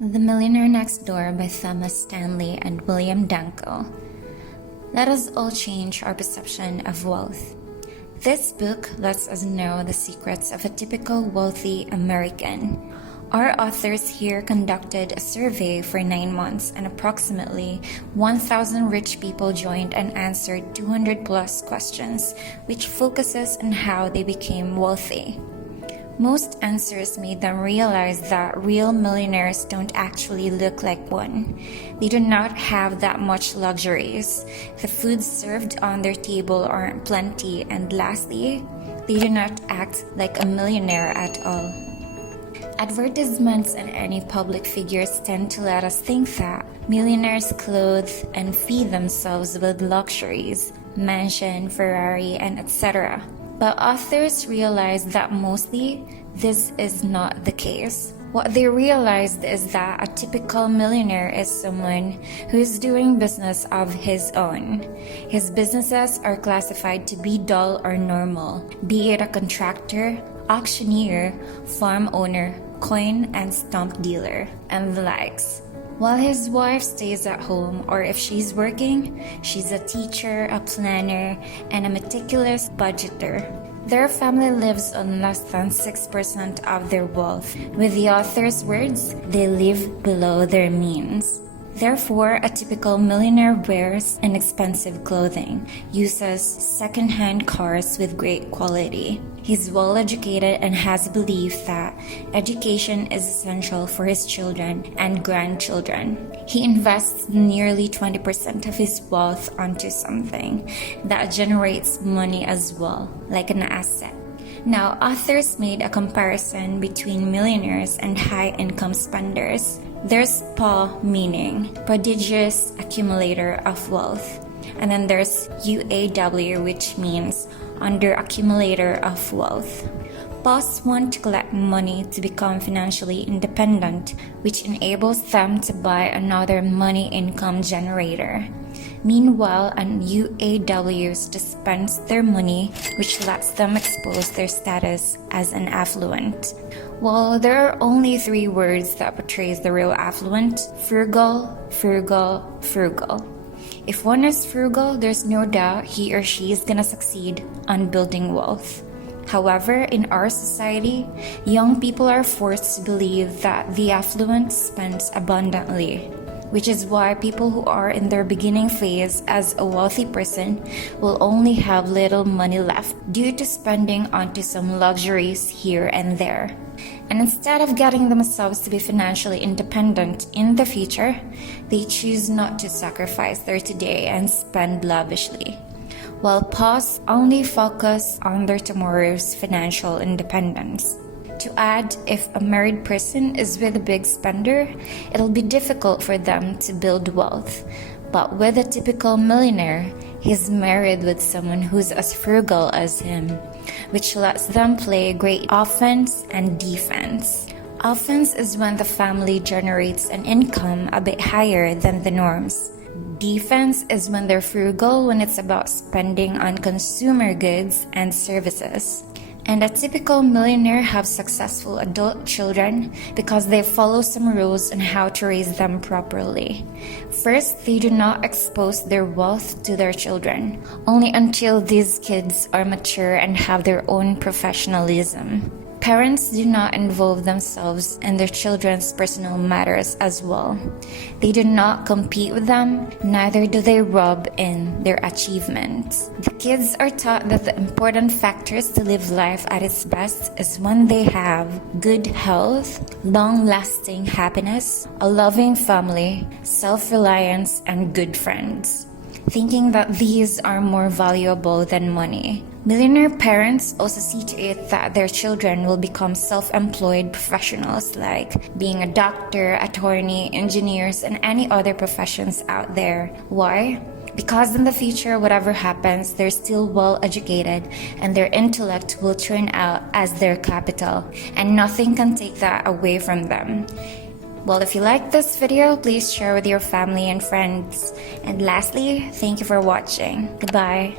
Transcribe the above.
The Millionaire Next Door by Thomas Stanley and William Danko. Let us all change our perception of wealth. This book lets us know the secrets of a typical wealthy American. Our authors here conducted a survey for 9 months, and approximately 1,000 rich people joined and answered 200 plus questions, which focuses on how they became wealthy. Most answers made them realize that real millionaires don't actually look like one. They do not have that much luxuries. The foods served on their table aren't plenty, and lastly, they do not act like a millionaire at all. Advertisements and any public figures tend to let us think that millionaires clothe and feed themselves with luxuries, mansion, Ferrari, and etc. But authors realized that mostly this is not the case. What they realized is that a typical millionaire is someone who is doing business of his own. His businesses are classified to be dull or normal, be it a contractor, auctioneer, farm owner, coin and stamp dealer, and the likes. While his wife stays at home, or if she's working, she's a teacher, a planner, and a meticulous budgeter. Their family lives on less than 6% of their wealth. With the author's words, they live below their means. Therefore, a typical millionaire wears inexpensive clothing, uses second-hand cars with great quality. He's well-educated and has a belief that education is essential for his children and grandchildren. He invests nearly 20% of his wealth onto something that generates money as well, like an asset. Now, authors made a comparison between millionaires and high-income spenders. There's PA, meaning prodigious accumulator of wealth. And then there's UAW, which means under accumulator of wealth. PAs want to collect money to become financially independent, which enables them to buy another money income generator. Meanwhile, an UAWs dispense their money, which lets them expose their status as an affluent. Well, there are only 3 words that portrays the real affluent: frugal, frugal, frugal. If one is frugal, there's no doubt he or she is gonna succeed on building wealth. However, in our society, young people are forced to believe that the affluent spends abundantly, which is why people who are in their beginning phase as a wealthy person will only have little money left due to spending onto some luxuries here and there. And instead of getting themselves to be financially independent in the future, they choose not to sacrifice their today and spend lavishly, while PAs only focus on their tomorrow's financial independence. To add, if a married person is with a big spender, it'll be difficult for them to build wealth. But with a typical millionaire, he's married with someone who's as frugal as him, which lets them play great offense and defense. Offense is when the family generates an income a bit higher than the norms. Defense is when they're frugal when it's about spending on consumer goods and services. And a typical millionaire have successful adult children because they follow some rules on how to raise them properly. First, they do not expose their wealth to their children, only until these kids are mature and have their own professionalism. Parents do not involve themselves in their children's personal matters as well. They do not compete with them, neither do they rub in their achievements. The kids are taught that the important factors to live life at its best is when they have good health, long-lasting happiness, a loving family, self-reliance, and good friends, thinking that these are more valuable than money. Millionaire parents also see to it that their children will become self-employed professionals, like being a doctor, attorney, engineers, and any other professions out there. Why? Because in the future, whatever happens, they're still well educated and their intellect will turn out as their capital, and nothing can take that away from them. Well, if you like this video, please share with your family and friends. And lastly, thank you for watching. Goodbye.